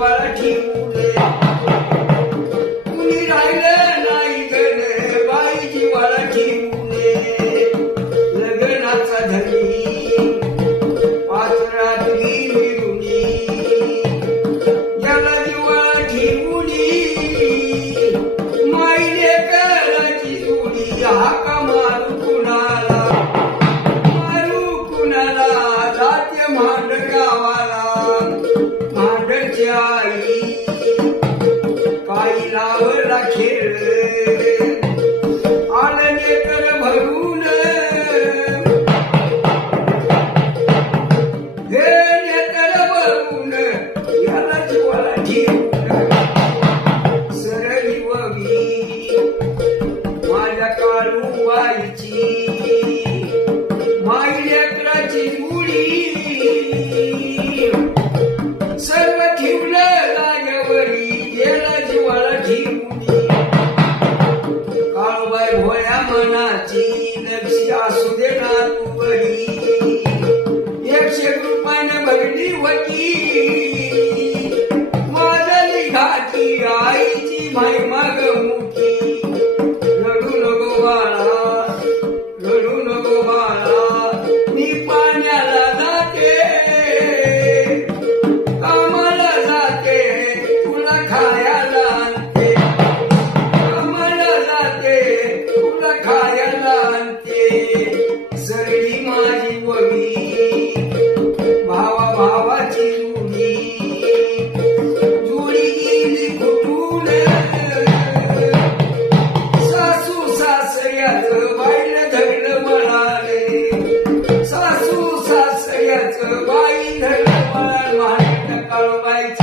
जीवाला ठेवले कुणी राहिलं नाही गण बाई जीवाला ठेवले लग्नाचा धनी पात्रातली मिरुनी याला जीवाला ठेवली माईने कराची जोडी हाका मारू कुणाला जाते मांड गावाला मांडची आई काही लावला खेळ आलं नेकर भरून हे नेकर भरून याला जीवाला ठेवून सरळी वगी माझ्या काळू बाईची माई लेकराची जुडी सर्व ठेवलं लागवरी गेला जीवाला ठेवली काळूबाई भोया मनाची लक्षी असू दे ना तू बरी 100 रुपयाने भरली होती माझली घाटी आईची माई माग मुठी रडू नको बाळा रडू नको बाळा मी पाण्याला जाते कामाला जाते तुला खायला आणते कामाला जाते तुला खायला आणते सरळी माझी वगी भावा भावाची जुडी गेली फुटून सासू सासऱ्याचं बाईल धरलं म्हणाले सासू सासऱ्याचं बाई धरलं म्हणाल काळूबाईचं